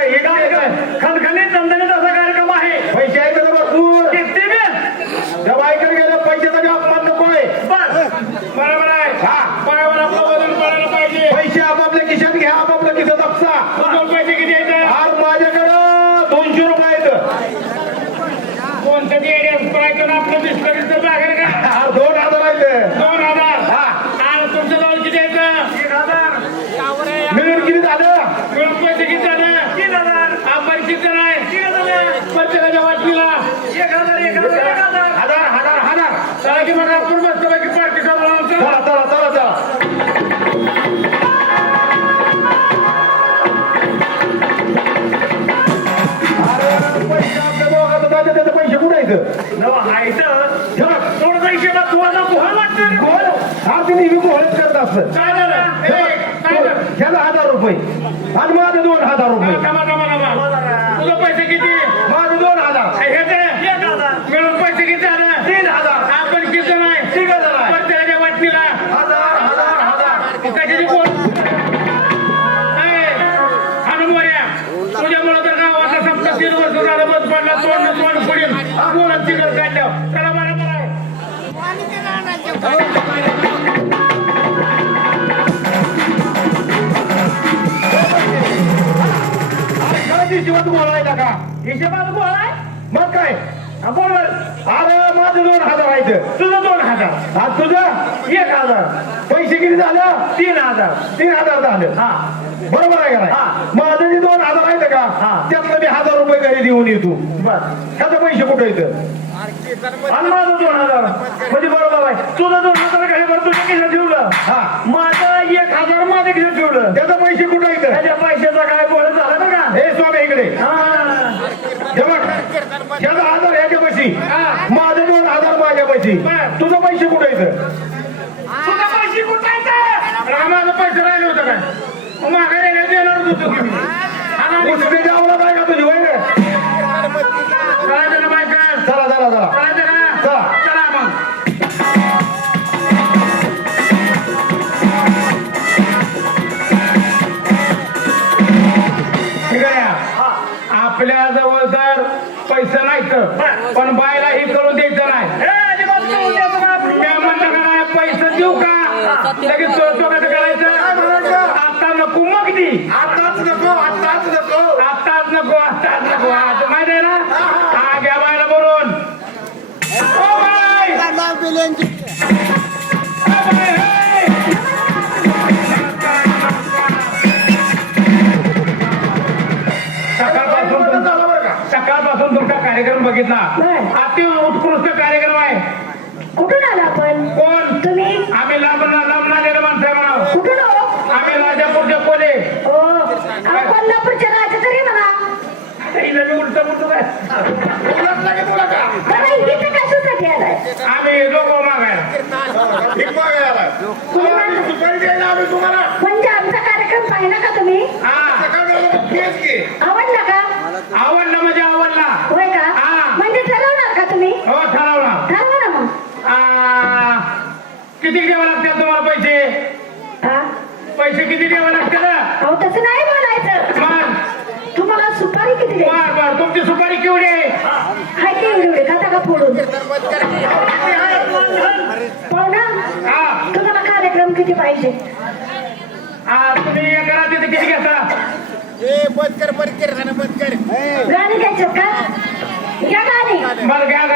खणखणीत दणदणीत असा कार्यक्रम आहे. पैसे आहेत ना भरपूर. किती बी त्या बाईकडे गेलं पैशाचा अपमान नको आहे. बस बरोबर आहे. हा. पायावर आपलं वजन पडायला पाहिजे. पैसे आपापल्या खिशात घ्या, आपापल्या खिशात आपसा. तुझं पैसे किती आहेत? आज माझ्याकडं 200 रुपये आहेत. कोणतं ते काय करून आपलं बिस्करीचं बाहेर का? 2000 आहेत. 2000. हा. आणि तुमचं जवळ किती आहेत? 1000. मिळून किती झालं? मिळून पैसे किती झाले? 3000. आपण किती जण आहे? 3000. प्रत्येकाच्या वाटणीला 1000. हजार. चला की मग आपण मस्तपैकी पार्टी करू. चला. अरे पैसे आपल्या दोघांचं पाहिजे, त्याचे पैसे कुठे आहेत? थोडं हिशेबात तुम्हाला पोहायला लागतं. गोळ हा ती नेहमी गोळच करत असत. काय झालं? काय झालं? ह्याला 1000 रुपये आणि माझं 2000 रुपये. तुझं पैसे किती? माझं 2000. ह्याचे मिळून पैसे किती झाले? 3000. आपण किती नाही? 3000 आहे. प्रत्येकाच्या वाटणीला 1000. कशाची बोल हनुमोर्या तुझ्यामुळे तर गावाचा सप्ताह 3 वर्ष झालं बंद पडला. तोंड पुढील बोलत तिकडं काढलं. त्याला बरोबर आहे. हिशोबात बोलायला का? हिशेबात बोल आहे. मग काय? बोल. अरे माझं 2000 आहेत. तुझं 2000. आज तुझं 1000. पैसे किती झालं? 3000. 3000 झालं. हा. बरोबर आहे का नाही? हा. माझं जे 2000 आहेत का? हा. त्यातलं मी 1000 रुपये घरी देऊन येतो. बस. ह्याचे पैसे कुठे येतं? आणि माझं 2000 म्हणजे बरोबर आहे. तुझं 2000 काही बरं तुझ्या खिशात ठेवलं. हा. माझं 1000 माझ्या खिशात ठेवलं. त्याचे पैसे कुठे येतं? त्याच्या पैशाचा काय बोलत झालं ना का? हे स्वामी इकडे हा. हे बघ, ह्याचा 1000 ह्याच्या पैसे, हा. माझं 2000 माझ्या पैसे. बरं. तुझं पैसे कुठे येतं? तुझं पैसे कुठं आहेत? माझं पैसे राहिलं होतं काय? मग माघारी देणार होतो की मी. आणि उसने जावला काय का तुझी वय रे? करायचं ना बायका? चला करायचं का? चला. चला मग. ठीक आहे. आपल्या जवळ तर पैसे नाहीत, पण बायला हे करून द्यायचं नाही. मी म्हणलं का नाही पैसे देऊ का? लगेच तो कसं करायचं? आता नको मग ती. आताच नको. आता माहिती आहे ना? हा घ्या बायला बोलून. O by! सकाळपासून तुमचा कार्यक्रम बघितला. अति उत्कृष्ट कार्यक्रम आहे. कुठून आला आपण? कोण? तुम्ही? आम्ही लांबणारे माणसं आहे म्हणा. कुठून हो? आम्ही राजापूरचे कोले. हो, कोल्हापूरच्या राजा तरी म्हणा. उलट काय मला इथे कशासाठी आलाय? आम्ही लोक मागायला. म्हणजे आमचा कार्यक्रम पाहिला का तुम्ही? आवडला का? आवडला म्हणजे आवडला. होय का? हा. म्हणजे ठरवणार का तुम्ही? हो ठरवला. ठरवा ना मग. किती द्यावं लागतात तुम्हाला पैसे? हा? पैसे किती द्यावं लागतात? अहो तसं नाही बोलायचं. मग तुम्हाला सुपारी किती द्यायची? बर तुमची सुपारी केवढी आहे? हाय ते एवढे खाता का फोडून? पाहुणा, हा. तुम्हाला कार्यक्रम किती पाहिजे? तुम्ही एका रात्री किती घेता? गाणी घ्यायच्यात का? या गाणी. मला घ्या